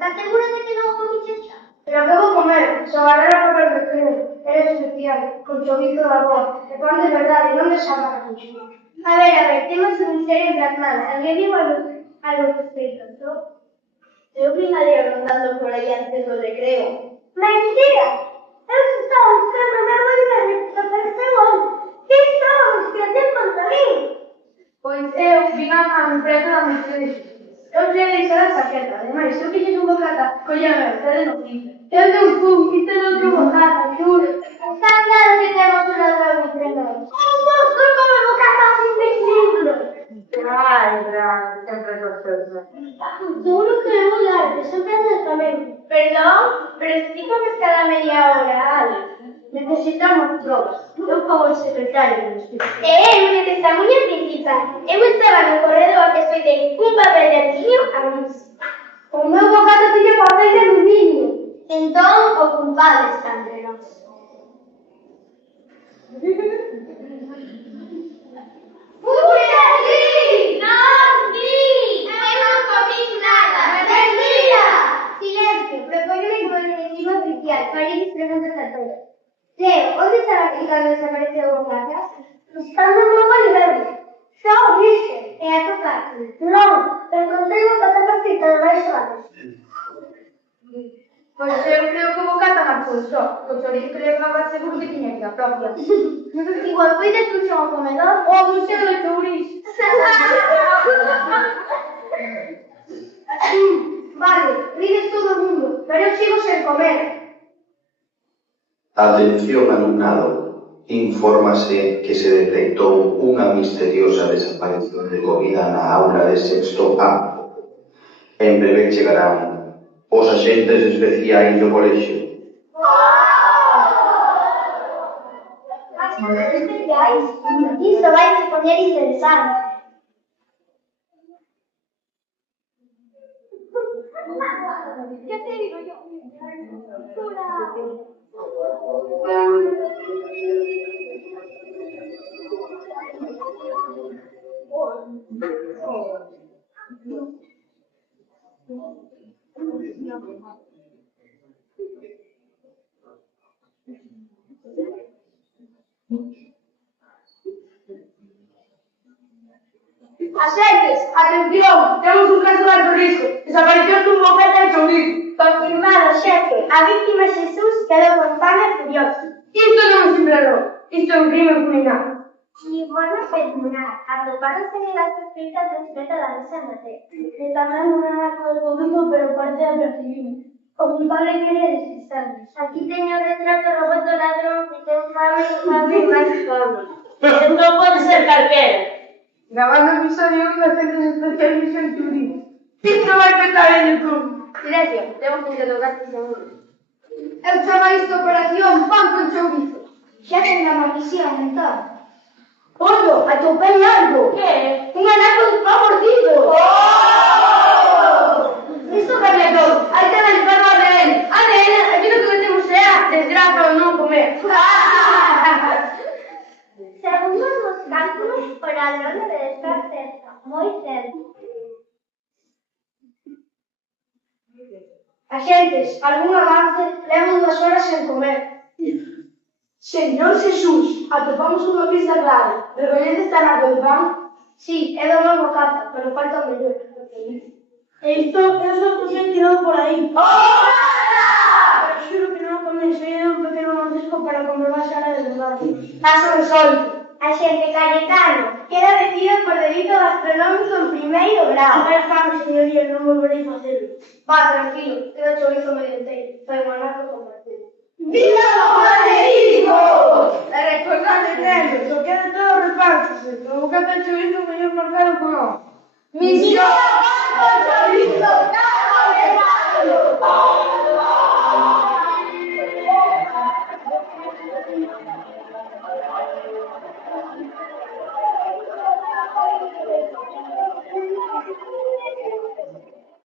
¿Estás seguro de que no comiste ya? Pero que vou comer, xogará a papel de creo, é especial, con chorizo da boa, e pan de verdade, non de xamar con chorizo. A ver, temos un misterio entre as manos. ¿Alguien digo algo sospechoso? Eu vin a Lea rondando por aí antes do recreo. Mentira! Eu estaba buscando a minha mãe e desapareceu onde? Que estávamos querendo contra mim? Pois eu vin a preto da Mercedes. Eu sei deixar a saqueta, ademais, eu quixes un bocata, colleme a Mercedes no cifre. Eu non fui, isto é outro bocata, xuro. Está claro que temos un ladrón entre nós. Un monstro come bocata sin decirlo. Ai, gran, sempre sorpresa. Seguro que é moi largo, sempre andas tamén. Perdón, pero si comes cada media hora, Alex. Necesitamos drogas. Eu como el secretario do instituto. Unha testemunha principal. Eu estaba no corredor e soidei un papel de aluminio a luz. O meu bocata tiña papel de aluminio. Entón, o culpable está entre nós. ¡Fuera aquí! ¡No aquí! ¡Eu non comín nada! ¡Mentira! Silencio, propóñome como detective oficial para ir preguntas a todos. Leo, onde estaba aquí cando desapareceu o bocata? Estando en meu verde. Xa o viste? E a tu casa? Non, encontrei o bocata perfecto debaixo da mesa. Pois eu creo que o bocata marcou só. O chorizo que levaba seguro que tiña que a propia. Igual foi de exclusión ao comedor. O museo de Tourís. Vale, rides todo o mundo, pero eu sigo sen comer. Atención alumnado, infórmase que se detectou unha misteriosa desaparición de comida na aula de sexto A. En breve chegarán os axentes especiais do colexio. Agentes especiais? Iso vai se poñer interesante. ¿Qué te digo yo? Axentes, atención, temos un caso de alto risco. Desapareció un bocata de chorizo. Confirmado, xefe. A víctima Jesús quedou con fame furioso. Isto non é un simple error. Isto é un crime criminal. Y bueno, terminar. Atoparonse en las escritas discretas de la mesa de Mateo. Que tamén non era con el público, pero parece apercibido. O culpable quiere despistarnos. Aquí teño o retrato robot do ladrón que ten fame e fame e máis fame. Non pode ser calquera. Grabando episodio 1 de Agentes Especiais Misión Turín. Isto vai petar en YouTube. Silencio, temos que interrogar este segundo. Eu chamo isto Operación Pan con Chorizo. Xa ten a maldición, entón. Ollo, atopei algo. Que? Un anaco de pan mordido. Isto cambia todo. Aí ten el perro ADN. ADN, aquilo que metemos é a desgraza ou non comer. Segundo os cálculos, o ladrón debe estar cerca, moi cerca. Agentes, algún avance? Levo 2 horas sen comer. Señor Jesús, atopamos unha pista clave. Recoñece esta anaco de pan? Sí, é do meu bocata, pero falta o mellor. E isto é só que se han tirado por aí. Pero xuro que non o comí, soy un pequeno mordisco para comprobar se era de verdade. Caso resolto. Agente Cayetano, queda detido por delito gastronómico en primeiro grau. Pero fame, señoría, non volverei facelo. Va, tranquilo, queda chorizo medio inteiro. Foi un anaco compartido. ¡Viva o paneísmo! E recordade sempre, só queda todo repártese. O bocata de chorizo mellor marcado con o. ¡Misión! ¡Chorizo!